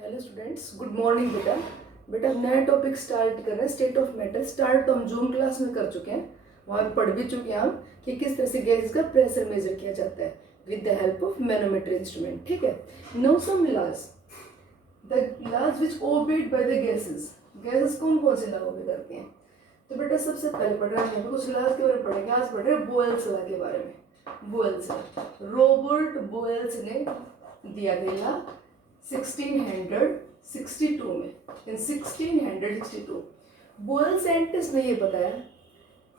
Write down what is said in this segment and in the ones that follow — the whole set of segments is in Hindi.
हेलो स्टूडेंट्स, गुड मॉर्निंग बेटा। बेटा नया टॉपिक स्टार्ट कर रहे हैं, स्टेट ऑफ मैटर। स्टार्ट तो हम जूम क्लास में कर चुके हैं, वहाँ पे पढ़ भी चुके हैं हम कि किस तरह से गैस का प्रेशर मेजर किया जाता है with the help of manometer instrument. ठीक है। Know some laws, the laws which obeyed by the gases. Gases कौन कौन से लॉ ओबे करते हैं? तो बेटा सबसे पहले पढ़ रहे हैं कुछ लॉज के बारे में पढ़ेंगे। आज पढ़ रहे हैं बोयल्स लॉ के बारे में। बोयल्स लॉ, रॉबर्ट बोयल्स ने दिया गया 1662 में। इन 1662 बोयल साइंटिस्ट ने ये बताया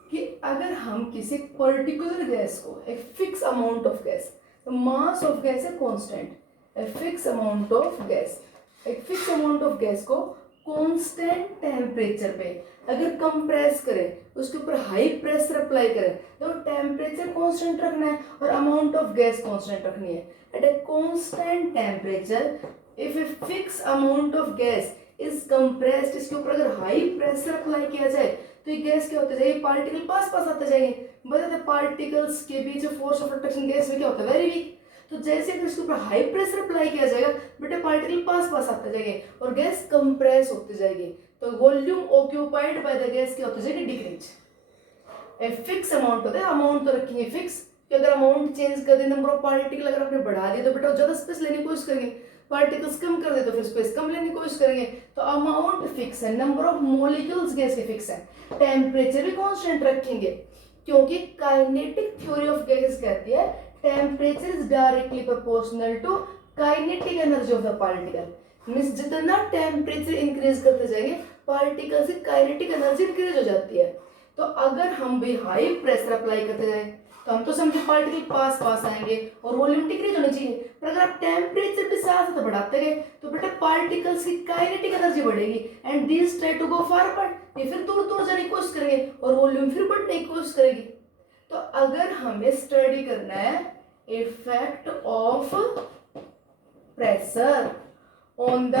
कि अगर हम किसी पर्टिकुलर गैस को एक फिक्स अमाउंट ऑफ गैस, तो मास ऑफ गैस है कांस्टेंट, एक फिक्स अमाउंट ऑफ गैस को कांस्टेंट टेम्परेचर पे अगर कंप्रेस करें, उसके ऊपर हाई प्रेशर अप्लाई करें, तो टेम्परेचर कांस्टेंट रखना है और अमाउंट ऑफ गैस कांस्टेंट रखनी है। At a constant temperature if a fix amount of gas is compressed, इसके ऊपर अगर हाई प्रेशर अप्लाई किया जाए तो ये गैस क्या होते जाएगी, पार्टिकल पास पास आते जाएंगे। बताते पार्टिकल्स के बीच फोर्स ऑफ अट्रैक्शन गैस में क्या होता है, वेरी वीक। तो जैसे कि इसके ऊपर हाई प्रेशर अप्लाई किया जाएगा, बेटा पार्टिकल पास पास आते जाएंगे और गैस कंप्रेस होती जाएगी। तो volume occupied by the gas क्या होती जाएगी, डिक्रीज। ए फिक्स अमाउंट होता है, अमाउंट तो रखेंगे फिक्स कि अगर अमाउंट चेंज कर दे, नंबर ऑफ पार्टिकल अगर आपने बढ़ा दिया तो बेटा ज्यादा स्पेस लेने की कोशिश करेंगे, पार्टिकल्स कम कर दे तो फिर स्पेस कम लेने की कोशिश करेंगे। तो अमाउंट फिक्स है, नंबर ऑफ मॉलिक्यूल्स गैस के फिक्स है, टेम्परेचर भी कांस्टेंट रखेंगे क्योंकि काइनेटिक थ्योरी ऑफ गैसेस कहती है temperature is directly proportional to kinetic energy of the particle. Means जितना टेम्परेचर इंक्रीज करते जाएंगे पार्टिकल की काइनेटिक एनर्जी इंक्रीज हो जाती है। तो अगर हम भी हाई प्रेशर अप्लाई करते जाए तो हम तो समझे पार्टिकल पास पास आएंगे और वॉल्यूम डिक्रीज होना चाहिए, पर अगर आप टेम्परेचर भी साथ साथ बढ़ाते गए तो बेटा पार्टिकल्स की काइनेटिक एनर्जी बढ़ेगी and these try to go forward, ये फिर दूर दूर जाने की कोशिश करेंगे और वॉल्यूम फिर बढ़ने की कोशिश करेगी। तो अगर हमें स्टडी करना है effect of pressure on the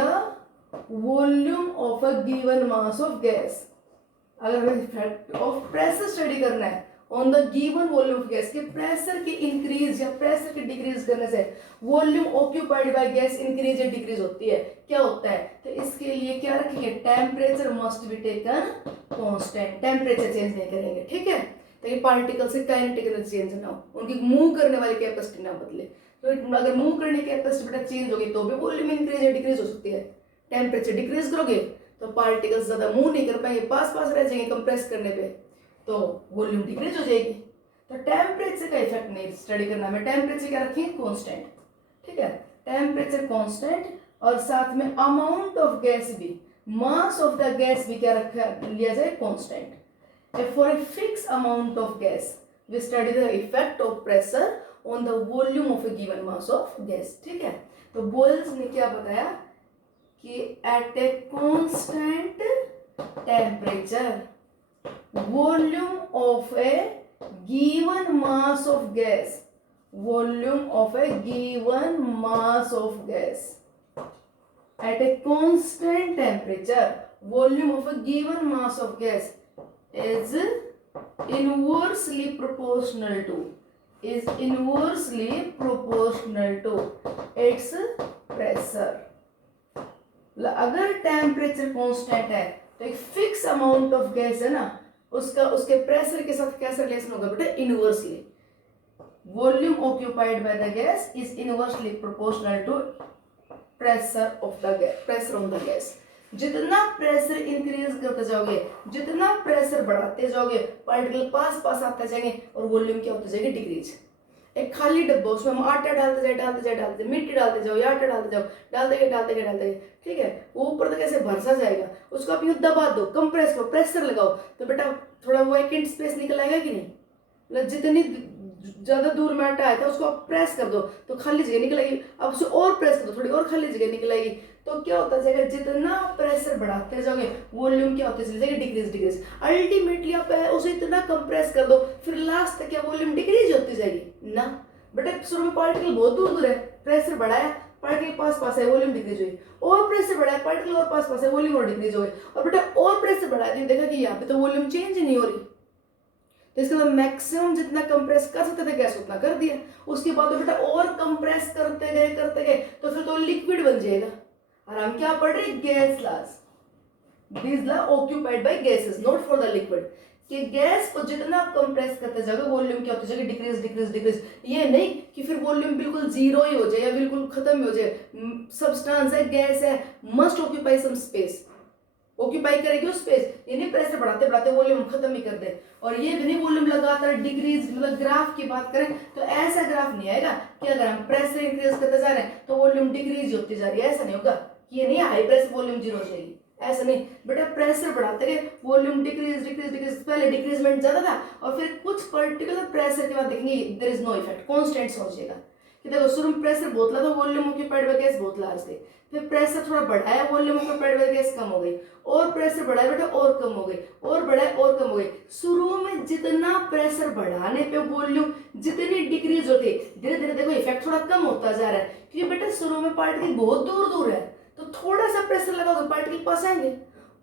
volume of a given mass of gas, अगर हमें इफेक्ट ऑफ प्रेशर स्टडी करना है on the given volume of gas, के प्रेशर के इंक्रीज या प्रेशर के डिक्रीज करने से volume occupied by gas increase या डिक्रीज होती है, क्या होता है? तो इसके लिए क्या रखेंगे, temperature must be taken constant, temperature change नहीं करेंगे। ठीक है, ताकि पार्टिकल से काइनेटिक एनर्जी चेंज ना हो, उनकी मूव करने वाली कैपेसिटी ना बदले। तो अगर मूव करने की कैपेसिटी बेटा चेंज होगी तो भी वॉल्यूम इंक्रीज या डिक्रीज हो सकती है। टेम्परेचर डिक्रीज करोगे तो पार्टिकल्स ज्यादा मूव नहीं कर पाएंगे, पास पास रह जाएंगे कंप्रेस करने पे, तो वॉल्यूम डिक्रीज हो जाएगी। तो टेम्परेचर का इफेक्ट नहीं स्टडी करना, हमें टेम्परेचर क्या रखेंगे, कांस्टेंट। ठीक है, टेम्परेचर कांस्टेंट और साथ में अमाउंट ऑफ गैस भी, मास ऑफ द गैस भी क्या रखा लिया जाए, constant. For a fix amount of gas we study the effect of pressure on the volume of a given mass of gas. ठीक है, तो बोयल्स ने क्या बताया कि at a constant temperature volume of a given mass of gas, volume of a given mass of gas at a constant temperature, volume of a given mass of gas is inversely proportional to its pressure। अगर टेम्परेचर कांस्टेंट है तो एक फिक्स अमाउंट ऑफ गैस है ना, उसका उसके प्रेशर के साथ कैसा रिलेशन होगा बेटा, inversely. Volume occupied by the gas is inversely proportional to pressure of the gas, pressure on the gas. जितना प्रेशर इंक्रीज करते जाओगे, जितना प्रेशर बढ़ाते जाओगे, पार्टिकल पास पास आते जाएंगे और वॉल्यूम क्या होते जाएगी, डिक्रीज। एक खाली डब्बा, उसमें हम आटा डालते जाए, मिट्टी डालते जाओ या आटा डालते जाओ, डालते गए, ठीक है, वो ऊपर तक ऐसे भरसा जाएगा। उसको आप यूं दबा दो, कंप्रेस करो, प्रेशर लगाओ, तो बेटा थोड़ा वैकेंट स्पेस निकल आएगा कि नहीं? मतलब जितनी ज्यादा दूर में आटा आया था उसको आप प्रेस कर दो तो खाली जगह निकल आएगी, अब उसे और प्रेस कर दो, थोड़ी और खाली जगह निकल आएगी। तो क्या होता जाएगा, जितना प्रेशर बढ़ाते जाओगे वॉल्यूम क्या होती जाएगी, डिक्रीज। अल्टीमेटली आप उसे इतना कंप्रेस कर दो फिर लास्ट तक क्या वॉल्यूम डिक्रीज होती जाएगी ना। बेटा शुरू में पार्टिकल बहुत दूर दूर है, प्रेशर बढ़ाया, पार्टिकल पास पास है, वॉल्यूम डिक्रीज हुई, और प्रेशर बढ़ाया, पार्टिकल और पास पास है, वॉल्यूम और डिक्रीज हो गई, और बेटा और प्रेशर बढ़ाया तो देखा कि यहाँ पे तो वॉल्यूम चेंज ही नहीं हो रही। तो इसके बाद मैक्सिमम जितना कंप्रेस कर सकते थे गैस उतना कर दिया, उसके बाद तो बेटा और कंप्रेस करते गए तो फिर तो लिक्विड बन जाएगा। और हम क्या पढ़ रहे हैं, gas laws. This law occupied by gases, not for the liquid, कि गैस को जितना आप कंप्रेस करते जाओगे वॉल्यूम क्या होती जाएगी, डिक्रीज डिक्रीज डिक्रीज। ये नहीं कि फिर वॉल्यूम बिल्कुल जीरो ही हो जाए या बिल्कुल खत्म ही हो जाए। सब्सटेंस है, गैस है, must occupy some space, occupy करेगी उस स्पेस। ये नहीं प्रेशर बढ़ाते बढ़ाते वॉल्यूम खत्म ही कर दे, और ये भी नहीं वॉल्यूम लगातार डिक्रीज। मतलब ग्राफ की बात करें तो ऐसा ग्राफ नहीं आएगा कि अगर हम प्रेशर इंक्रीज करते जा रहे हैं तो वॉल्यूम डिक्रीज होती जा रही है, ऐसा नहीं होगा। ये नहीं हाई प्रेशर वॉल्यूम जीरो हो जाएगी, ऐसा नहीं बेटा। प्रेशर बढ़ाते गए वॉल्यूम डिक्रीज डिक्रीज डिक्रीज, पहले डिक्रीजमेंट ज्यादा था और फिर कुछ पर्टिकुलर प्रेशर के बाद देखेंगे there is no effect, constant हो जाएगा। कि देखो शुरू में प्रेशर बहुत था, वॉल्यूम ऑक्यूपाइड बाय गैस बहुत लार्ज थी, फिर प्रेशर थोड़ा बढ़ाया, वॉल्यूम ऑक्यूपाइड बाय गैस कम हो गई, और प्रेशर बढ़ाया बेटा और कम हो गई, और बढ़ाया और कम हो गई। शुरू में जितना प्रेशर बढ़ाने पे वॉल्यूम जितनी डिक्रीज होती, धीरे धीरे देखो इफेक्ट थोड़ा कम होता जा रहा है, क्योंकि बेटा शुरू में पार्टिकल बहुत दूर दूर है, तो थोड़ा सा प्रेशर लगाओगे पार्टिकल पास आएंगे,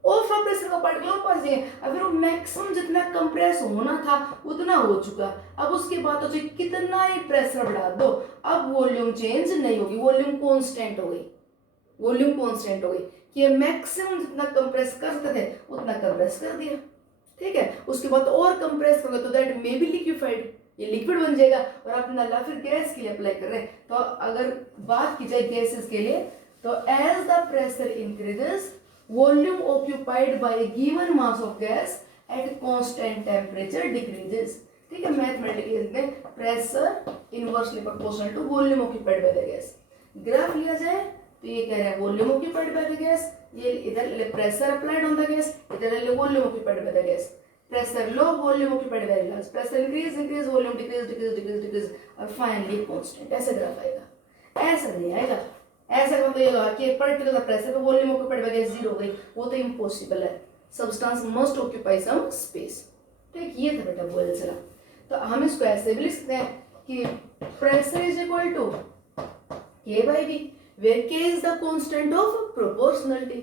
और फिर प्रेशर का पार्टिकल और पास जाएंगे। अगर वो मैक्सिमम जितना कंप्रेस होना था उतना हो चुका, अब उसके बाद तो कितना ही प्रेशर बढ़ा दो, अब वॉल्यूम चेंज नहीं होगी, वॉल्यूम कांस्टेंट हो गई, वॉल्यूम कांस्टेंट हो गई कि मैक्सिमम जितना कंप्रेस कर सकते थे उतना कंप्रेस कर दिया। ठीक है, उसके बाद तो और कंप्रेस करोगे तो दैट मे बी लिक्विफाइड, ये लिक्विड बन जाएगा। और अपना ला फिर गैस के लिए अप्लाई कर रहे हैं, तो अगर बात की जाए गैसेस के लिए तो as the pressure increases volume occupied by given mass of gas at constant temperature decreases. ठीक है, मैथमेटिकली लिखते हैं pressure inversely proportional to volume occupied by the gas. Graph लिया जाए तो ये कह रहे हैं volume occupied by the gas, ये इधर pressure applied on the gas, इधर volume occupied by the gas. Pressure low, volume occupied by the gas, pressure increase increase, volume decrease decrease decrease decrease, और फाइनली कांस्टेंट। ऐसे ग्राफ आएगा, ऐसा नहीं आएगा। ऐसा मतलब ये होगा कि पर्टिकुलर प्रेशर पे volume occupied by gas zero हो गई, वो तो इम्पॉसिबल है। Substance must occupy some space. ठीक, ये था बेटा बॉयल्स लॉ। तो हम इसको ऐसे भी लिख सकते हैं कि pressure is equal to K by V, where K is the constant of proportionality.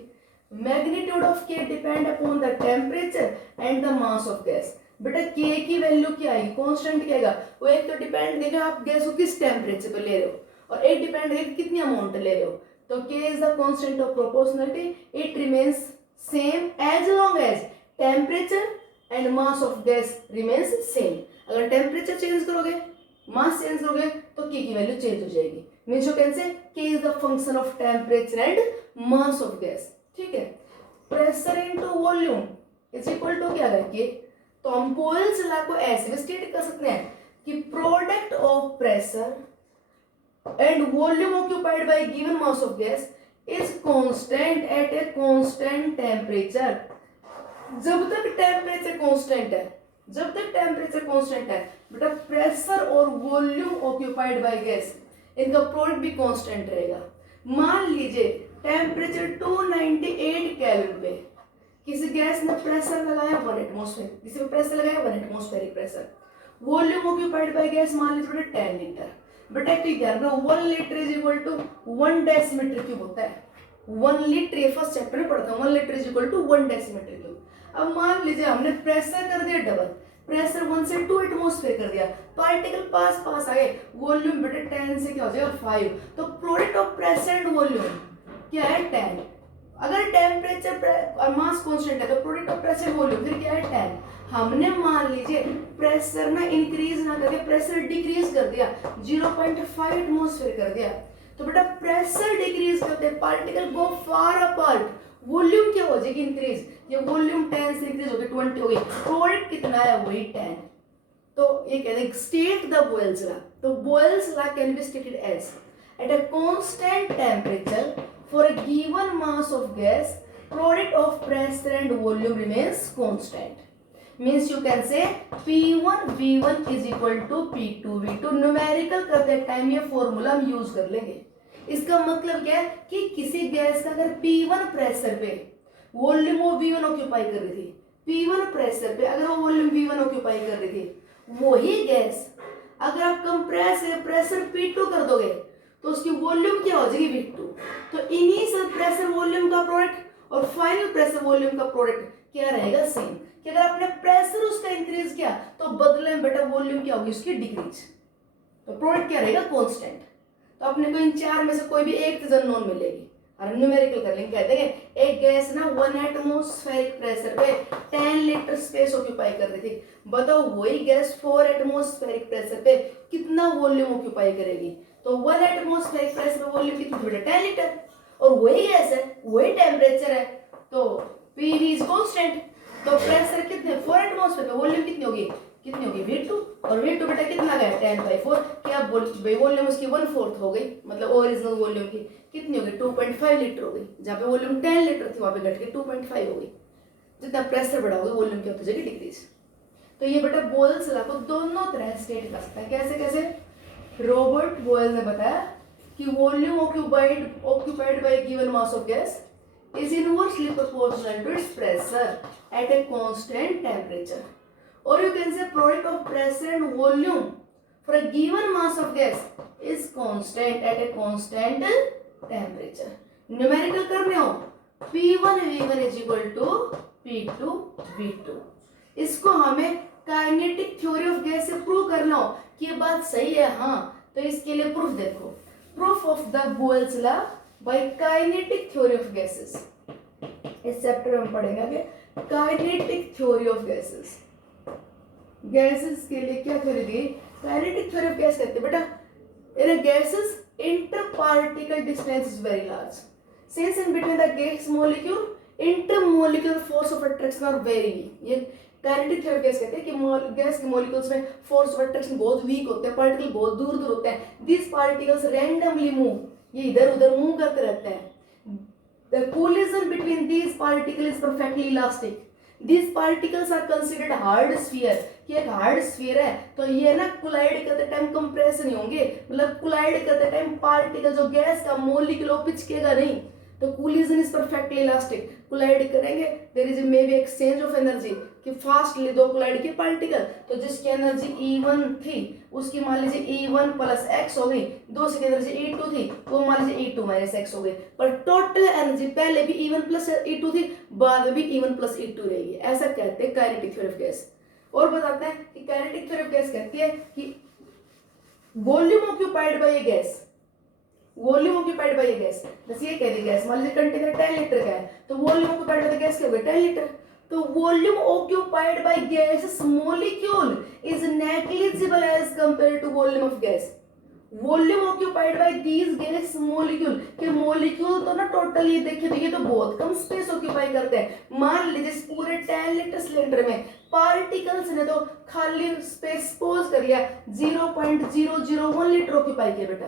Magnitude of K depend upon the temperature and the mass of gas. बेटा K की वैल्यू क्या आएगी, कांस्टेंट क्या आएगा, वो एक तो डिपेंड देखो आप गैस को किस टेम्परेचर पे ले रहे हो, और एक डिपेंड है कितनी अमाउंट ले रहे हो। तो K is the constant of proportionality, it remains same as long as temperature and mass of gas remains same. अगर टेम्परेचर चेंज करोगे, मास चेंज करोगे, तो K की वैल्यू चेंज हो जाएगी। मीन्स यू कैन से K is the function of temperature and mass of gas। ठीक है, pressure into volume is equal to क्या है, तो हम बॉयल्स लॉ को ऐसे भी स्टेट कर सकते हैं कि product of pressure and volume occupied by given mass of gas is constant eight a constant temperature. जब तक टेम्परेचर कांस्टेंट है, जब तक टेम्परेचर कांस्टेंट है बेटा, प्रेशर और वॉल्यूम ऑक्यूपाइड बाय गैस इनका प्रोडक्ट भी कांस्टेंट रहेगा। मान लीजिए टेम्परेचर 298 केल्विन पे किसी गैस ने प्रेशर लगाया 1 एटमॉस्फेयर, किसी पे प्रेशर लगाया 1 atmospheric pressure, volume occupied by gas मान लीजिए बेटा 10 लीटर। बेटा ठीक ध्यान रखो 1 litre is equal to 1 decimetre cube होता है। 1 लीटर ये फर्स्ट चैप्टर में पढ़ता है, 1 litre is equal to 1 decimetre cube. अब मान लीजिए हमने प्रेशर कर दिया डबल, प्रेशर 1 से 2 एटमॉस्फेयर कर दिया, पार्टिकल पास पास आए, वॉल्यूम बेटा 10 से क्या हो जाएगा 5, तो product of pressure and volume क्या है 10। अगर टेम्परेचर और मास कांस्टेंट है तो प्रोडक्ट ऑफ प्रेशर वॉल्यूम फिर क्या है 10। हमने मान लीजिए प्रेशर ना इंक्रीज ना करके प्रेशर डिक्रीज कर दिया, 0.5 एटमॉस्फेयर कर दिया, तो बेटा प्रेशर डिक्रीज करते पार्टिकल गो फार अपार्ट, वॉल्यूम क्या हो जाएगी इंक्रीज, ये वॉल्यूम 10 से इंक्रीज हो गई 20 हो गई, प्रोडक्ट कितना है वही 10। तो ये कहते हैं स्टेट द बॉयल्स लॉ। तो Boyle's law can be stated as at a constant temperature for a given mass of gas product of pressure and volume remains constant. Means you can say P1 V1 is equal to P2 V2। Numerical करते टाइम ये फॉर्मूला हम यूज कर लेंगे। इसका मतलब क्या है कि किसी गैस का अगर P1 प्रेशर पे वॉल्यूम वो V1 ऑक्यूपाई कर रही थी, P1 प्रेशर पे अगर वो वॉल्यूम V1 ऑक्यूपाई कर रही थी, वही गैस अगर आप कंप्रेस प्रेशर P2 कर दोगे तो उसकी वॉल्यूम क्या हो जाएगी V2। तो इनिशियल प्रेशर वॉल्यूम का प्रोडक्ट और फाइनल प्रेशर वॉल्यूम का प्रोडक्ट क्या रहेगा सेम, कि अगर आपने प्रेशर उसका इंक्रीज किया तो बदले में बेटा वॉल्यूम क्या होगी उसकी डिक्रीज, तो प्रोडक्ट क्या रहेगा कांस्टेंट। तो अपने को इन चार में से कोई भी एक चीज नॉन मिलेगी, और न्यूमेरिकल कर लेंगे, कहते हैं एक गैस ना 1 एटमॉस्फेरिक प्रेशर पे 10 लीटर स्पेस ऑक्यूपाई कर रही थी। बताओ वही गैस 4 एटमॉस्फेरिक प्रेशर पे कितना वॉल्यूम ऑक्यूपाई करेगी? तो 1 एटमॉस्फेरिक प्रेशर पे वॉल्यूम कितनी बेटा? 10 लीटर। और वही गैस है, वही टेम्परेचर है, तो पीवी इज कांस्टेंट। तो प्रेशर कितने? 4 एटमॉस्फेयर पे वॉल्यूम कितनी होगी? V2। और V2 बेटा कितना गया? 10/4। क्या वॉल्यूम उसकी 1/4 हो गई, मतलब ओरिजिनल वॉल्यूम की कितनी होगी? 2.5 लीटर हो गई। जहाँ पे वॉल्यूम 10 लीटर थी वहां पे घट के 2.5 हो गई। जितना प्रेशर बढ़ा होगा वॉल्यूम की होती जाएगी डिक्रीज। तो ये बेटा बोयल्स लॉ को दोनों तरह स्टेट कर सकता है। कैसे कैसे? रॉबर्ट बॉयल ने बताया कि volume occupied by a given mass of gas is inversely proportional to its pressure at a constant temperature. Or you can say product of pressure and volume for a given mass of gas is constant at a constant temperature. Numerical करने हो P1 V1 is equal to P2 V2। इसको हमें काइनेटिक थ्योरी ऑफ गैस से प्रूव करना हो कि ये बात सही है, हाँ, तो इसके लिए प्रूफ देखो, proof of the Boyle's law by kinetic theory of gases. इस चैप्टर में पढ़ेंगे कि kinetic theory of gases. Gases के लिए क्या थ्योरी दी? काइनेटिक थ्योरी ऑफ गैस कहते हैं बेटा in gases interparticle distance is very large since in between the gas molecule intermolecular force of attraction are very weak. ये काइनेटिक थ्योरी गैस कहते हैं कि गैस के मॉलिक्यूल्स में फोर्स ऑफ अट्रैक्शन बहुत वीक होते हैं, पार्टिकल बहुत दूर दूर होते हैं। दिस पार्टिकल्स रैंडमली मूव, ये इधर उधर मूव करते रहते हैं। The collision between these particle is perfectly elastic. These particles are considered hard sphere, कि एक हार्ड स्फीयर है तो ये ना कोलाइड करते टाइम कंप्रेस नहीं होंगे, मतलब कोलाइड करते टाइम पार्टिकल जो गैस का मॉलिक्यूल पिचकेगा नहीं। तो collision is perfectly elastic, collide करेंगे there is may be exchange of energy कि फास्टली दो कोलाइड के पार्टिकल, तो जिसकी एनर्जी E1 थी उसकी मान लीजिए E1 + x हो गई, दूसरी की एनर्जी E2 थी वो मान लीजिए E2 - x हो गई, पर टोटल एनर्जी पहले भी E1 + E2 थी, बाद में भी E1 + E2 रहेगी। ऐसा कहते हैं काइनेटिक थ्योरी ऑफ गैस। और बताते हैं कि काइनेटिक थ्योरी ऑफ गैस कहती है कि वॉल्यूम ऑक्यूपाइड बाय ए गैस, वॉल्यूम ऑक्यूपाइड बाय ए गैस, जैसे ये कह दी गैस मान लीजिए कंटेनर 10 लीटर का है तो volume occupied by the gas क्या होगा? 10 लीटर। तो volume occupied by gas molecule is negligible as compare to volume of gas. Volume occupied by these gas molecule के मॉलिक्यूल तो ना टोटल ये देखिए तो ये तो बहुत कम स्पेस ऑक्यूपाई करते हैं। मान लीजिए इस पूरे 10 लीटर सिलेंडर में पार्टिकल्स ने तो खाली स्पेस सपोज कर लिया 0.001 लीटर ऑक्यूपाई किया बेटा।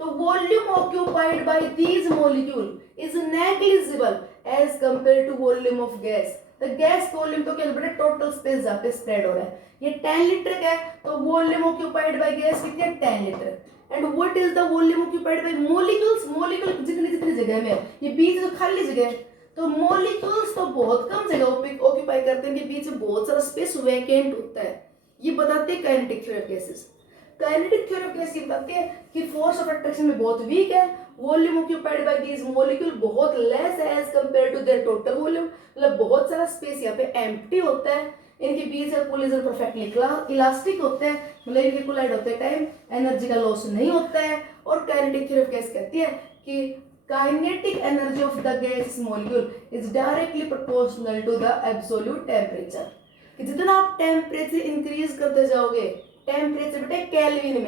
तो volume occupied by these molecule is negligible as compare to volume of gas. तो गैस वॉल्यूम तो क्या बेटा टोटल स्पेस जहाँ पे स्प्रेड हो रहा है, ये 10 लीटर का है तो वॉल्यूम ऑक्यूपाइड बाय गैस कितनी है? 10 litre. And what is the volume occupied bye molecules? Molecule जितनी जितनी जगह में ये बीच में खाली जगह है, तो मॉलिक्यूल्स तो बहुत कम जगह ऑक्यूपाई करते हैं, बीच में बहुत सारा स्पेस वैकेंट होता है। ये बताते हैं kinetic theory of gases. Kinetic theory of gas ये बताती है कि फोर्स ऑफ अट्रैक्शन में बहुत वीक है, volume occupied by these molecule बहुत लेस है as compare to their total volume, मतलब बहुत सारा स्पेस यहाँ पे एम्प्टी होता है, इनके बीच का कोलिजन परफेक्टली इलास्टिक होते हैं, मतलब इनके कोलाइड होते टाइम एनर्जी का लॉस नहीं होता है। और काइनेटिक थ्योरी ऑफ गैस कहती है कि kinetic energy of the gas molecule is directly proportional to the absolute temperature, कि जितना आप टेम्परेचर इंक्रीज करते जाओगे, टेम्परेचर बेटे केल्विन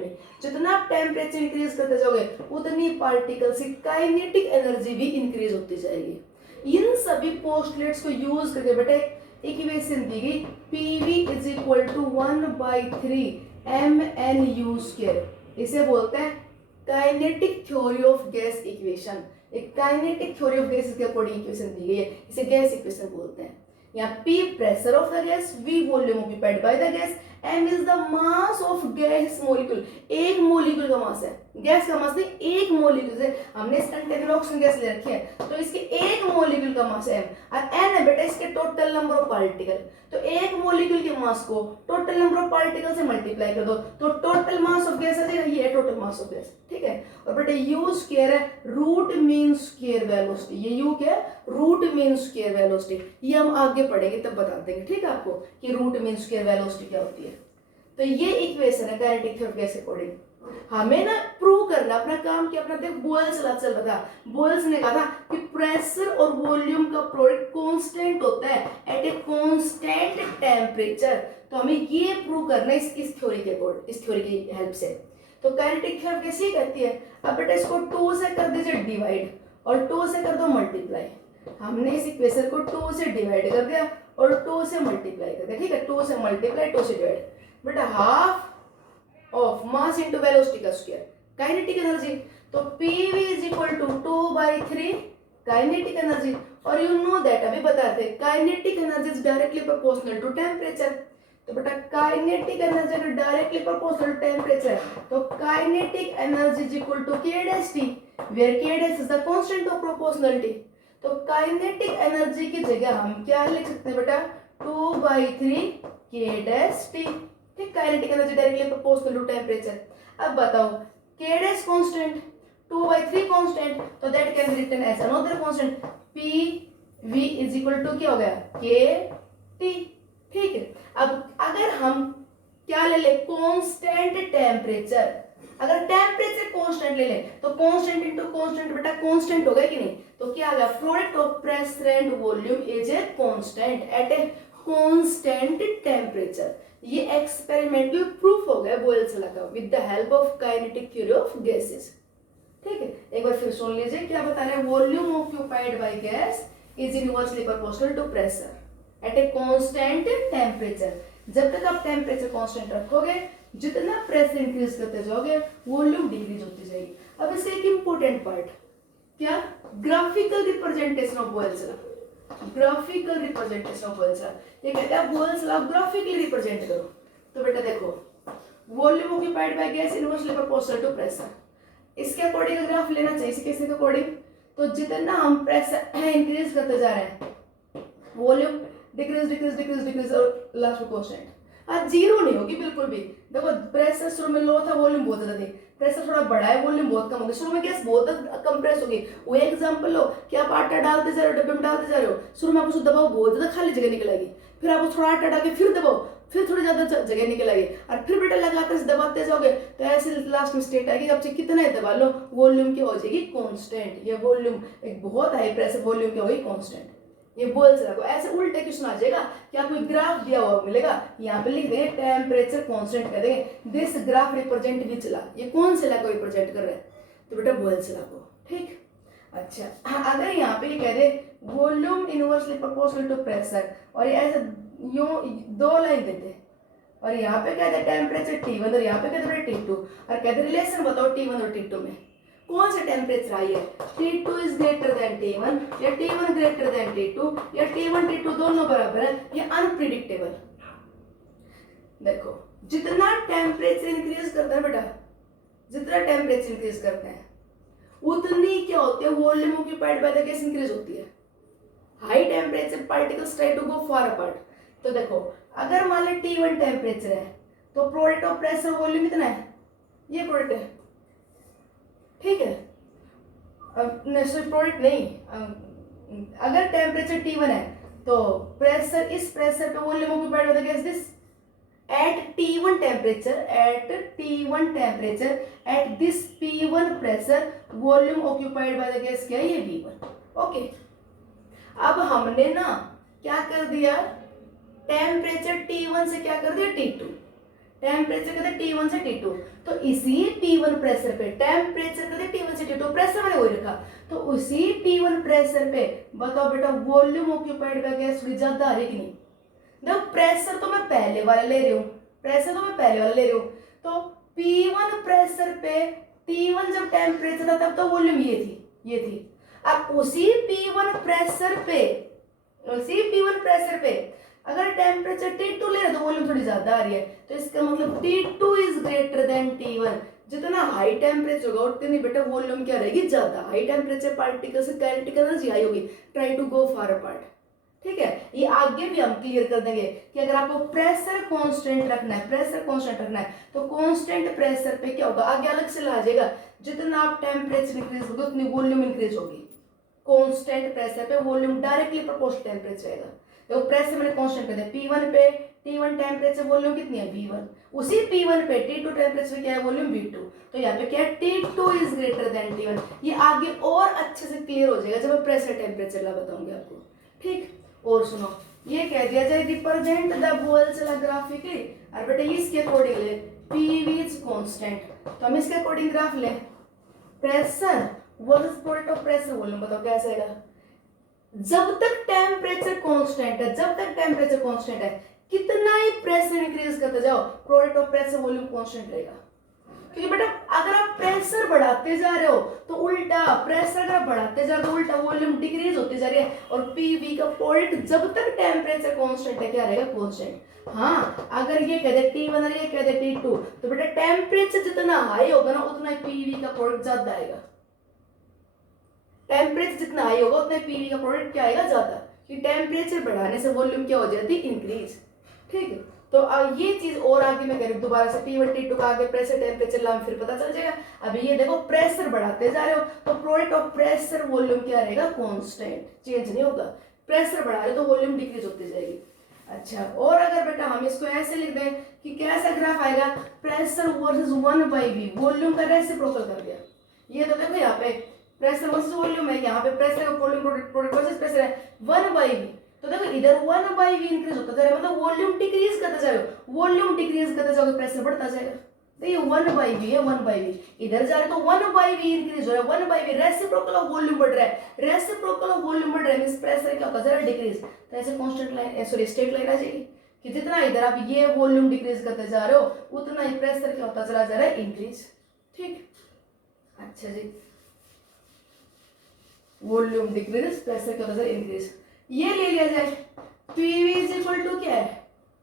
में जितना आप टेम्परेचर इंक्रीज करते जाओगे उतनी पार्टिकल्स की काइनेटिक एनर्जी भी इंक्रीज होती जाएगी। इन सभी पोस्टुलेट्स को यूज करके बेटे इक्वेशन दी गई PV = 1/3 mNu²। इसे बोलते हैं kinetic theory of gas equation. एक काइनेटिक थ्योरी ऑफ गैस के अकॉर्डिंग इक्वेशन दी गई है, इसे गैस इक्वेशन बोलते हैं। यहाँ P pressure of the gas, V volume occupied by the gas, m is the mass of gas molecule. एक मॉलिक्यूल का मास है, गैस का मास नहीं, एक मॉलिक्यूल से हमने इस कंटेनर में ऑक्सीजन गैस ले रखी है तो इसके एक मॉलिक्यूल का मास है m, और n है बेटा इसके टोटल नंबर ऑफ पार्टिकल। तो एक मॉलिक्यूल के मास को टोटल नंबर ऑफ पार्टिकल से मल्टीप्लाई कर दो तो टोटल मास ऑफ गैस आ जाएगा, ये है टोटल मास ऑफ गैस, ठीक है। और बेटा u स्क्वायर है रूट मीन स्क्वायर वेलोसिटी, ये u क्या है? Root mean square velocity. ये हम आगे पढ़ेंगे तब बता देंगे, ठीक है आपको, कि रूट मीन स्क्वायर वेलोसिटी क्या होती है। तो ये इक्वेशन है kinetic theory of gas according. हमें ना प्रूव करना, अपना काम किया, अपना देख बोयल्स लॉ चल रहा था, बोयल्स ने कहा था कि प्रेशर और वॉल्यूम का प्रोडक्ट कांस्टेंट होता है एट ए कांस्टेंट टेम्परेचर। तो हमें ये प्रूव करना है इस थ्योरी के अकॉर्डिंग, इस थ्योरी की हेल्प से। तो काइनेटिक थ्योरी कैसे कहती है, अब बेटा इसको 2 से कर दीजिए डिवाइड और 2 से कर दो मल्टीप्लाई। हमने इस इक्वेशन को 2 से डिवाइड कर दिया और 2 से मल्टीप्लाई कर दिया, ठीक है, 2 से मल्टीप्लाई 2 से डिवाइड, बेटा half of mass into velocity का स्क्वायर काइनेटिक एनर्जी। तो PV is equal to 2/3 kinetic energy. और यू नो दैट, अभी बताते हैं kinetic energy is directly proportional to temperature. तो बेटा काइनेटिक एनर्जी अगर डायरेक्टली प्रोपोर्शनल टू टेम्परेचर तो kinetic energy is equal to K dash T, where K dash is the constant of proportionality. तो काइनेटिक एनर्जी की जगह हम क्या लिख सकते हैं बेटा, 2/3 K डैश T, ठीक, kinetic energy directly proportional to temperature. अब बताओ K डैश कांस्टेंट, 2/3 कांस्टेंट, तो that can be written as another constant PV is equal to क्या हो गया KT, ठीक है। अब अगर हम क्या ले ले, कांस्टेंट टेम्परेचर, अगर टेम्परेचर कांस्टेंट ले ले तो कांस्टेंट इनटू कांस्टेंट बेटा कांस्टेंट हो गया कि नहीं, तो क्या आ गया, product of pressure and volume is a constant eight a constant temperature. ये एक्सपेरिमेंटल प्रूफ हो गया बोयल्स लॉ का with the help of kinetic theory of gases, ठीक है। एक बार फिर सुन लीजिए क्या बता रहे हैं, volume occupied by gas is inversely proportional to pressure at a constant temperature. जब तक आप टेम्परेचर कांस्टेंट रखोगे, जितना प्रेशर इंक्रीज करते जाओगे वॉल्यूम डिक्रीज होती जाएगी। अब इसका एक इंपॉर्टेंट पार्ट क्या, graphical representation of Boyle's law, graphical representation of Boyle's law. ये कहता है बोयल्स लॉ ग्राफिकली रिप्रेजेंट करो। तो बेटा देखो, volume occupied by gas inversely proportional to pressure, इसके अकॉर्डिंग ग्राफ लेना चाहिए, इसी के अकॉर्डिंग। तो जितना हम प्रेशर इंक्रीज करते जा रहे हैं, volume decrease decrease decrease decrease और लास्ट में कांस्टेंट, आज जीरो नहीं होगी बिल्कुल भी। देखो प्रेशर शुरू में लो था, वॉल्यूम बहुत ज्यादा थी, प्रेशर थोड़ा बढ़ा है, वॉल्यूम बहुत कम हो गई, शुरू में गैस बहुत कंप्रेस होगी। वो एग्जांपल लो कि आप आटा डालते जा रहे हो, डब्बे में डालते जा रहे हो, शुरू में आपको दबाओ बहुत ज्यादा खाली जगह निकल आएगी, फिर आपको थोड़ा आटा डाल के फिर दबाओ, फिर थोड़ी ज्यादा जगह निकल आएगी, और फिर बेटा लगाते दबाते जाओगे तो ऐसे लास्ट में स्टेट आएगी, अब चाहे कितना ही दबा लो वॉल्यूम क्या हो जाएगी कांस्टेंट। ये वॉल्यूम एक बहुत हाई प्रेशर वॉल्यूम क्या होगी कांस्टेंट। ये बोल से ऐसे उल्टे क्वेश्चन आ जाएगा कि आपको एक ग्राफ दिया हुआ मिलेगा, यहाँ पे लिख देंगे टेम्परेचर कांस्टेंट कह देंगे, this graph represent which law, ये कौन से लॉ को रिप्रेजेंट कर रहे हैं, तो बेटा बोयल्स लॉ को, ठीक। अच्छा अगर यहाँ पे ये कह दे volume inversely proportional to pressure, और ये ऐसे यूं 2 लाइन देते और यहाँ पे कहते हैं टेम्परेचर T1 और यहाँ पे कहते हैं T2, और कहते रिलेशन बताओ T1 और T2 में कौन सा टेम्परेचर हाई है, T2 is greater than T1 या T1 ग्रेटर देन T2 या T1 T2 दोनों बराबर है, ये अनप्रिडिक्टेबल। देखो जितना टेम्परेचर इंक्रीज करता है बेटा, जितना टेम्परेचर इंक्रीज करते हैं उतनी क्या होती है, volume occupied by the gas increase होती है। High temperature particles try to go far apart. तो देखो अगर मान लो T1 टेम्परेचर है तो प्रोडक्ट ऑफ प्रेशर वॉल्यूम इतना है, ये प्रोडक्ट है, ठीक है। प्रोडक्ट नहीं, अगर टेम्परेचर T1 है तो प्रेशर, इस प्रेशर पे volume occupied by the gas this at T1 temperature, at T1 temperature at this P1 pressure volume occupied by the gas क्या है, ये V1, ओके। अब हमने ना क्या कर दिया, टेम्परेचर T1 से क्या कर दिया T2, टेम्परेचर कहते T1 से T2, तो इसी T1 प्रेशर पे टेम्परेचर कहते T1 से T2, प्रेशर मैंने वही रखा, तो उसी T1 प्रेशर पे बताओ बेटा वॉल्यूम ऑक्यूपाइड बाय गैस ज्यादा आ रही कि नहीं। देखो प्रेशर तो मैं पहले वाला ले रही हूँ, प्रेशर तो मैं पहले वाला ले रही हूँ, तो P1 प्रेशर पे T1 जब टेम्परेचर था तब तो वॉल्यूम ये थी। अब उसी P1 प्रेशर पे अगर टेम्परेचर T2 ले रहे तो वॉल्यूम थोड़ी ज्यादा आ रही है, तो इसका मतलब T2 is greater than T1। जितना हाई टेम्परेचर होगा उतनी बेटा वॉल्यूम क्या रहेगी ज्यादा, हाई टेम्परेचर पार्टिकल से काइनेटिक एनर्जी हाई होगी, try to go far apart, ठीक है। ये आगे भी हम क्लियर कर देंगे कि अगर आपको प्रेशर कांस्टेंट रखना है, तो कांस्टेंट प्रेशर पे क्या होगा, आगे अलग से ला जाएगा, जितना आप टेम्परेचर इंक्रीज होगा उतनी वॉल्यूम इंक्रीज होगी। कांस्टेंट प्रेशर पे वॉल्यूम डायरेक्टली प्रोपोर्शनल टेम्परेचर रहेगा। तो प्रेशर मैंने कांस्टेंट कर दिया, P1 पे T1 टेम्परेचर वॉल्यूम कितनी है V1, उसी P1 पे T2 टेम्परेचर क्या है वॉल्यूम V2। तो यहाँ पे क्या है T2 is greater than T1। ये आगे और अच्छे से क्लियर हो जाएगा जब मैं प्रेशर टेम्परेचर ला बताऊंगी आपको, ठीक। और सुनो, ये कह दिया जाए रिप्रेजेंट द बोयल्स ग्राफिकली, और बेटा इसके अकॉर्डिंग ले PV इज कांस्टेंट, तो हम इसके अकॉर्डिंग ग्राफ ले pressure versus product of pressure volume, बताओ कैसे आएगा। जब तक टेम्परेचर कांस्टेंट है, जब तक टेम्परेचर कांस्टेंट है, कितना ही प्रेशर इंक्रीज करते जाओ product of pressure volume constant रहेगा। क्योंकि बेटा अगर आप प्रेशर बढ़ाते जा रहे हो तो उल्टा, प्रेशर अगर आप बढ़ाते जा रहे हो तो उल्टा वॉल्यूम डिक्रीज होती जा रही है, और पीवी का प्रोडक्ट जब तक टेम्परेचर कांस्टेंट है क्या रहेगा, कांस्टेंट। हाँ, अगर ये कह दे T1 और ये कह दे T2, तो बेटा टेम्परेचर जितना हाई होगा ना उतना ही पीवी का प्रोडक्ट ज्यादा आएगा। टेम्परेचर जितना हाई होगा उतना पीवी का प्रोडक्ट क्या आएगा, ज्यादा, कि टेम्परेचर बढ़ाने से वॉल्यूम क्या हो जाती है, इंक्रीज, ठीक है। तो अब ये चीज और आगे मैं कह रही हूँ दोबारा से T1 T2 का आगे प्रेशर टेम्परेचर ला फिर पता चल जाएगा। अभी ये देखो प्रेशर बढ़ाते जा रहे हो तो प्रोडक्ट ऑफ प्रेशर वॉल्यूम क्या रहेगा, कांस्टेंट, चेंज नहीं होगा। प्रेशर बढ़ा रहे हो तो वॉल्यूम डिक्रीज होती जाएगी। अच्छा, और अगर बेटा हम इसको ऐसे लिख दें कि कैसा ग्राफ आएगा, प्रेशर वर्सेस 1/V, वॉल्यूम का रेसिप्रोकल कर दिया। ये तो देखो यहाँ पे प्रेशर वर्सेस वॉल्यूम है, यहाँ पे प्रेशर और वॉल्यूम प्रोडक्ट वर्सेस प्रेशर है 1/V। तो देखो इधर 1/V इंक्रीज होता जा रहा है, मतलब वॉल्यूम डिक्रीज करते जा रहे हो, वॉल्यूम डिक्रीज करते जाओगे प्रेशर बढ़ता जाएगा। तो ये 1/V है, 1/V इधर जा रहे तो 1/V इंक्रीज हो रहा है, 1/V रेसिप्रोकल ऑफ वॉल्यूम बढ़ रहा है, रेसिप्रोकल ऑफ वॉल्यूम बढ़ रहा है मींस प्रेशर क्या होता जा रहा है, डिक्रीज। तो ऐसे constant line, sorry straight line आ जाएगी कि जितना इधर आप ये वॉल्यूम डिक्रीज करते जा रहे हो उतना ही प्रेशर क्या होता चला जा रहा है, इंक्रीज, ठीक। अच्छा जी, वॉल्यूम डिक्रीज, प्रेशर क्या होता है, इंक्रीज। ये ले लिया जाए PV इज इक्वल टू क्या है,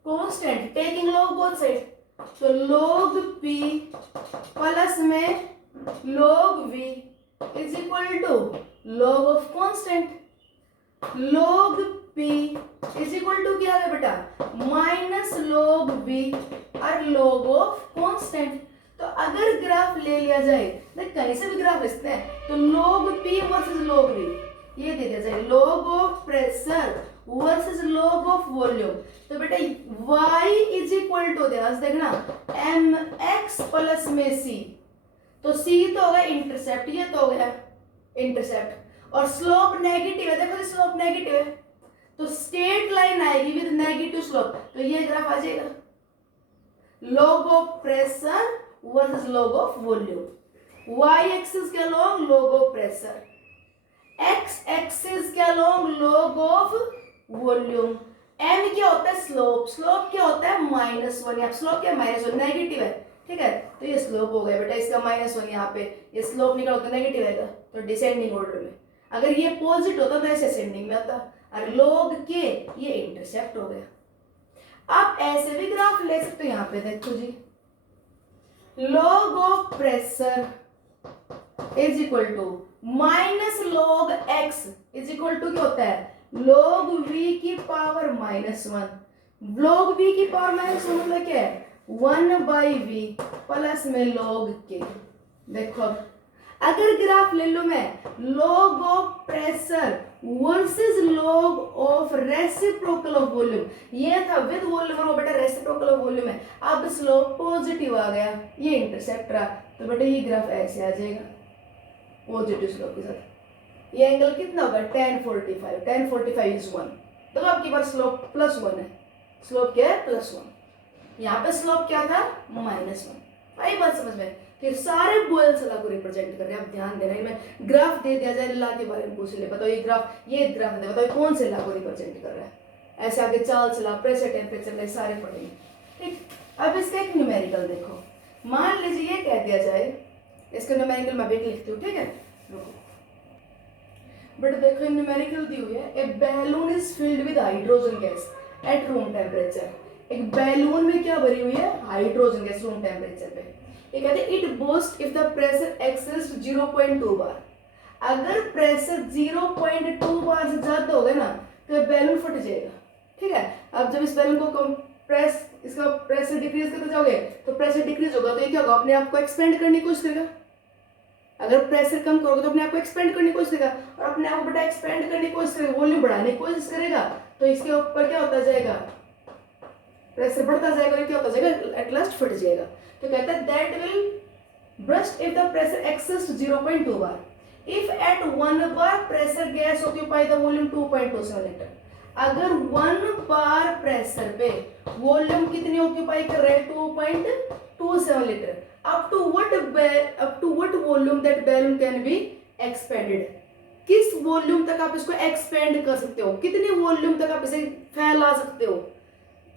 constant, taking log both side, तो log P प्लस में log V is equal to log of constant, log P is equal to क्या है बेटा, माइनस log V और log ऑफ कांस्टेंट। तो अगर ग्राफ ले लिया जाए, कहीं से भी ग्राफ लिखते हैं, तो log P versus log V ये दे दिया जाए, log of pressure versus log of volume. तो बेटा y इज इक्वल टू देखना mx प्लस में c, तो c तो होगा इंटरसेप्ट, ये तो हो गया इंटरसेप्ट, और स्लोप नेगेटिव है, देखो स्लोप नेगेटिव है तो स्ट्रेट लाइन आएगी विद नेगेटिव स्लोप, तो ये ग्राफ आ जाएगा log of pressure versus log of volume. y axis के along log of pressure, x axis के along log of volume. m क्या होता है, स्लोप, स्लोप क्या होता है -1, यहाँ स्लोप क्या -1 नेगेटिव है, ठीक है। तो ये स्लोप हो गया बेटा इसका -1, यहाँ पे ये स्लोप निकला होता नेगेटिव आएगा, तो डिसेंडिंग ऑर्डर में। अगर ये पॉजिटिव होता तो ऐसे असेंडिंग में आता, और log के ये इंटरसेप्ट हो गया। आप ऐसे भी ग्राफ ले सकते हो, यहाँ पे देखो जी, log of pressure is equal to minus log x is equal to क्या होता है, log v की पावर -1, log v की पावर -1 मतलब क्या है, 1/v प्लस में log k। देखो अगर ग्राफ ले लो मैं log of pressure versus log of reciprocal of volume, ये था विद वॉल्यूम और वो बेटा रेसिप्रोकल ऑफ वॉल्यूम है, अब स्लोप पॉजिटिव आ गया, ये इंटरसेप्ट रहा, तो बेटा ये ग्राफ ऐसे आ जाएगा पॉजिटिव स्लोप के साथ। ये एंगल कितना होगा, tan 45, tan 45 इज 1, तो आपके पास स्लोप +1 है, स्लोप क्या है +1, यहाँ पे स्लोप क्या था -1। आई बात समझ में, फिर सारे बोयल्स लॉ को रिप्रेजेंट कर रहे हैं। आप ध्यान देना, मैं ग्राफ दे दिया जाए लॉ के बारे में पूछ ले, बताओ ये ग्राफ दे, बताओ कौन से लॉ को रिप्रेजेंट कर रहा है, ऐसे आगे Charles law, pressure temperature law सारे पढ़ेंगे, ठीक। अब इसका एक न्यूमेरिकल देखो, मान लीजिए ये कह दिया जाए, इसका न्यूमेरिकल मैं भी लिखती हूँ, ठीक है, रुको। बट देखो न्यूमेरिकल दी हुई है, a balloon is filled with hydrogen gas at room temperature. एक बैलून में क्या भरी हुई है, हाइड्रोजन गैस रूम टेम्परेचर पे। ये कहते हैं it burst if the pressure exceeds 0.2 bar. अगर प्रेशर 0.2 बार से ज्यादा हो गया ना तो ये बैलून फट जाएगा, ठीक है। अब जब इस बैलून को कंप्रेस, इसका प्रेशर डिक्रीज करते जाओगे तो प्रेशर डिक्रीज होगा, तो ये क्या होगा, अपने आप को एक्सपेंड करने की कोशिश करेगा। अगर प्रेशर कम करोगे तो अपने आप को एक्सपेंड करने की कोशिश करेगा, और अपने आप को बेटा एक्सपेंड करने की कोशिश करेगा, वॉल्यूम बढ़ाने की कोशिश करेगा, तो इसके ऊपर क्या होता जाएगा, प्रेशर बढ़ता जाएगा और क्या होता जाएगा, एट लास्ट फट जाएगा। तो कहता है that will burst if the pressure exceeds 0.2 bar, if at 1 bar pressure gas occupy the volume 2.27 litre. अगर 1 बार प्रेशर पे वॉल्यूम कितनी ऑक्यूपाई कर रहा है, 2.27 litre, up to what volume that balloon can be expanded, किस वॉल्यूम तक आप इसको एक्सपेंड कर सकते हो, कितनी वॉल्यूम तक आप इसे फैला सकते हो।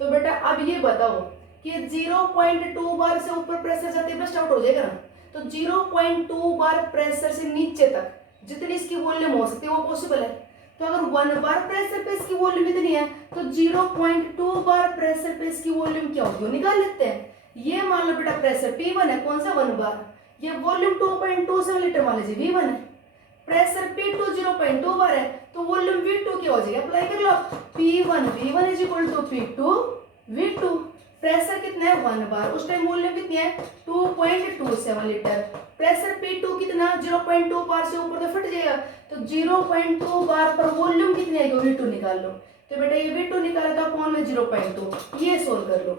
तो बेटा अब ये बताओ कि 0.2 बार से ऊपर प्रेशर जाते ही ब्रस्ट आउट हो जाएगा ना, तो 0.2 बार प्रेशर से नीचे तक जितनी इसकी वॉल्यूम हो सकती है वो पॉसिबल है। तो अगर 1 बार प्रेशर पे इसकी वॉल्यूम इतनी है तो 0.2 बार प्रेशर पे इसकी वॉल्यूम क्या होगी, निकाल लेते हैं। ये मान लो बेटा प्रेशर P1 है, कौन सा 1 बार, ये वॉल्यूम 2.27 लीटर मान लीजिए V1 है, प्रेशर P2 0.2 बार है तो वॉल्यूम V2 की हो जाएगी, अप्लाई कर लो P1 V1 is equal to P2 V2। Pressure कितना है 1 बार, उस टाइम वॉल्यूम कितनी है 2.27 लीटर, प्रेशर P2 कितना 0.2 बार से ऊपर तो फट जाएगा, तो 0.2 बार पर वॉल्यूम कितनी आएगी V2 निकाल लो। तो बेटा ये V2 निकाला था अपॉन में 0.2, ये सोल्व कर लो,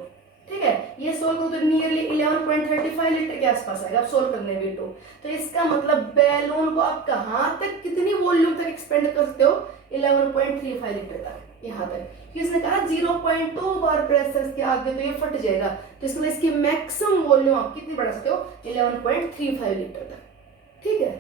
ठीक है। ये सोल्व करो तो नियरली 11.35 लीटर के आसपास आएगा, आप सोल्व करने V2। तो इसका मतलब बैलून को आप कहां तक कितनी वॉल्यूम तक एक्सपेंड कर सकते हो, 11.35 लीटर तक, यहाँ तक। किसने कहा 0.2 बार प्रेशर के आगे तो ये फट जाएगा, तो इसके लिए इसकी मैक्सिमम वॉल्यूम आप कितनी बढ़ा सकते हो, 11.35 लीटर तक, ठीक है।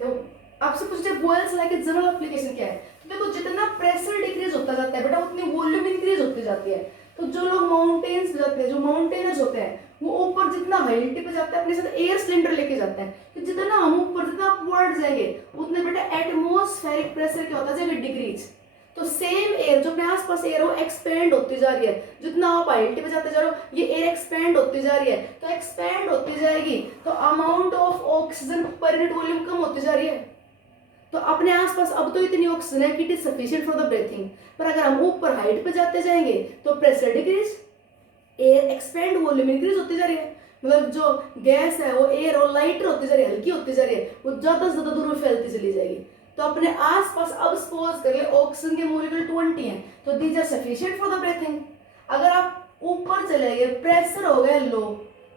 तो आपसे पूछते हैं बॉयल्स लॉ की जनरल एप्लीकेशन क्या है, तो देखो जितना प्रेशर डिक्रीज होता जाता है बेटा उतनी वॉल्यूम इंक्रीज होती जाती है। तो जो लोग माउंटेन्स पे जाते हैं, जो माउंटेनर्स होते हैं, वो ऊपर जितना हाइट पे जाते हैं अपने साथ एयर सिलेंडर लेके जाते हैं, तो जितना हम ऊपर जितना अपवर्ड जाएंगे उतने बेटा एटमॉस्फेरिक प्रेशर क्या होता है डिक्रीज। तो सेम एयर जो अपने आसपास एयर वो एक्सपेंड होती जा रही है, जितना आप हाइट पे जाते जा रहे हो ये एयर एक्सपेंड होती जा रही है, तो एक्सपेंड होती जाएगी तो amount of oxygen per unit volume कम होती जा रही है। तो अपने आसपास अब तो इतनी ऑक्सीजन है कि it is sufficient for the breathing, पर अगर हम ऊपर हाइट पे जाते जाएंगे तो pressure decrease, air expand volume increase होती जा रही है, मतलब जो गैस है वो एयर और लाइटर होती जा रही है, हल्की होती जा रही है, वो ज्यादा से ज्यादा दूर फैलती चली जाएगी। तो अपने आसपास अब सपोज करिए ऑक्सीजन के मॉलिक्यूल 20 हैं, तो these are sufficient for the breathing. अगर आप ऊपर चले गए, प्रेशर हो गया लो,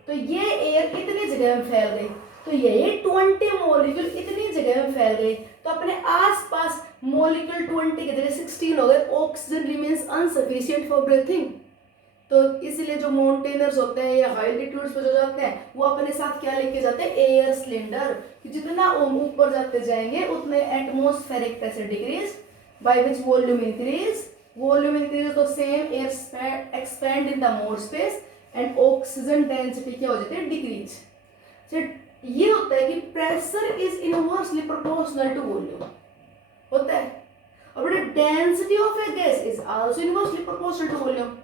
तो ये एयर इतनी जगह में फैल गई, तो यही 20 मॉलिक्यूल इतनी जगह में फैल गई, तो अपने आसपास मॉलिक्यूल 20 की जगह 16 हो गए, ऑक्सीजन रिमेन्स अनसफिशिएंट फॉर ब्रीथिंग। तो इसलिए जो माउंटेनर्स होते हैं या हाई एल्टीट्यूड्स पे जो जाते हैं वो अपने साथ क्या लेके जाते हैं, एयर सिलेंडर, कि जितना ऊपर जाते जाएंगे उतने atmospheric pressure decrease by which volume increase तो same air expand in the more space and oxygen density क्या हो जाती है, डिक्रीज। ये होता है कि pressure is inversely proportional to volume होता है, और density of a gas is also inversely proportional to volume.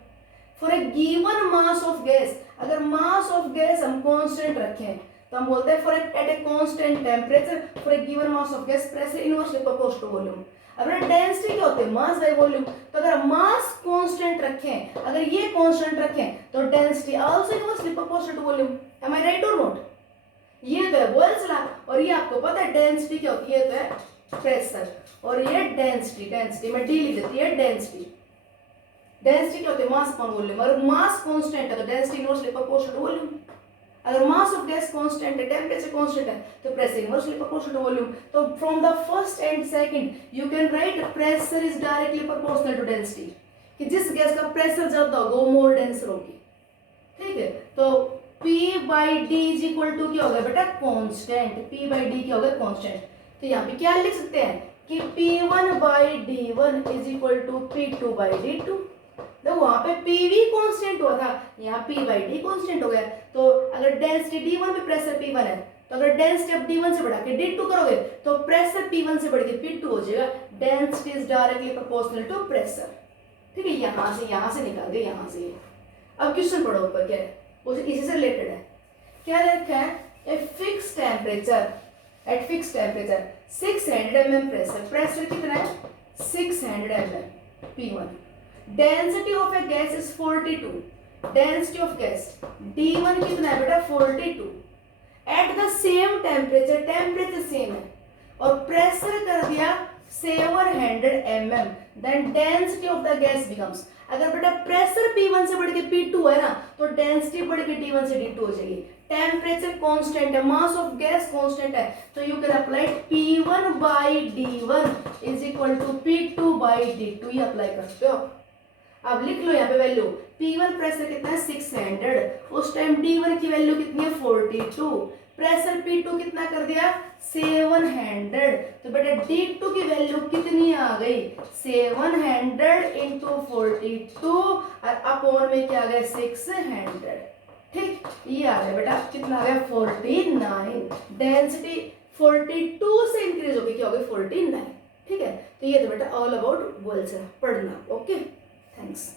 For a given mass of gas, अगर मास ऑफ गैस हम कांस्टेंट रखें तो हम बोलते हैं for at a constant temperature for a given mass of gas pressure inversely proportional to volume. अगर डेंसिटी क्या होती है, मास बाय वॉल्यूम, तो अगर मास कांस्टेंट रखें, अगर ये कांस्टेंट रखें तो density also inversely proportional to volume. Am I right और नॉट? ये तो है बॉयल्स लॉ, और ये आपको पता है डेंसिटी क्या होती है, तो है प्रेशर, और ये डेंसिटी में डी लिख देती है डेंसिटी क्या होती है, मास अपॉन वॉल्यूम। अगर मास कांस्टेंट है तो density inversely proportional to volume, अगर मास ऑफ गैस कांस्टेंट है, टेंपरेचर कांस्टेंट है, तो pressure inversely proportional to volume. तो from the first and second you can write pressure is directly proportional to density, कि जिस गैस का प्रेशर ज्यादा होगा वो मोर डेंसर होगी, ठीक है। तो P by D is equal to क्या होगा बेटा, कांस्टेंट, P by D क्या होगा, कांस्टेंट। तो यहाँ पे क्या लिख सकते हैं कि P1 by D1 is equal to P2 by D2। तो वहां पे PV कांस्टेंट हुआ था, यहाँ P by D कांस्टेंट हो गया। तो अगर डेंसिटी D1 पे प्रेशर P1 है, तो अगर डेंसिटी अब D1 से बढ़ा के D2 करोगे तो प्रेशर P1 से बढ़ के P2 हो जाएगा। Density is directly proportional to pressure, ठीक है। यहाँ से निकाल दिया, यहाँ से। अब क्वेश्चन पढ़ो ऊपर क्या है, वो इसी से रिलेटेड है। क्या लिखा है, a fix temperature, eight fix temperature 600 mm pressure कितना है 600 mm P1। Density of a gas is 42, density of gas D1 कितना है बेटा 42। At the same temperature same है, और प्रेशर कर दिया 700 mm, then density of the gas becomes, अगर बेटा प्रेशर P1 से बढ़ के P2 है ना तो डेंसिटी बढ़ के T1 से D2 हो जाएगी। टेम्परेचर कांस्टेंट है, मास ऑफ गैस कांस्टेंट है, तो you can apply P1 by D1 is equal to P2 by D2, ये अप्लाई करते हो। अब लिख लो यहाँ पे वैल्यू, P1 प्रेशर कितना है 600, उस टाइम D1 की वैल्यू कितनी है 42, प्रेशर P2 कितना कर दिया 700, तो बेटा D2 की वैल्यू कितनी आ गई 700 इंटू 42 और अपॉन में क्या आ गया 600, ठीक, ये आ गया बेटा कितना आ गया 49, डेंसिटी 42 से इंक्रीज होगी क्या हो गई 49, ठीक है। तो ये तो बेटा ऑल अबाउट बोल्स है, पढ़ना, ओके, थैंक्स।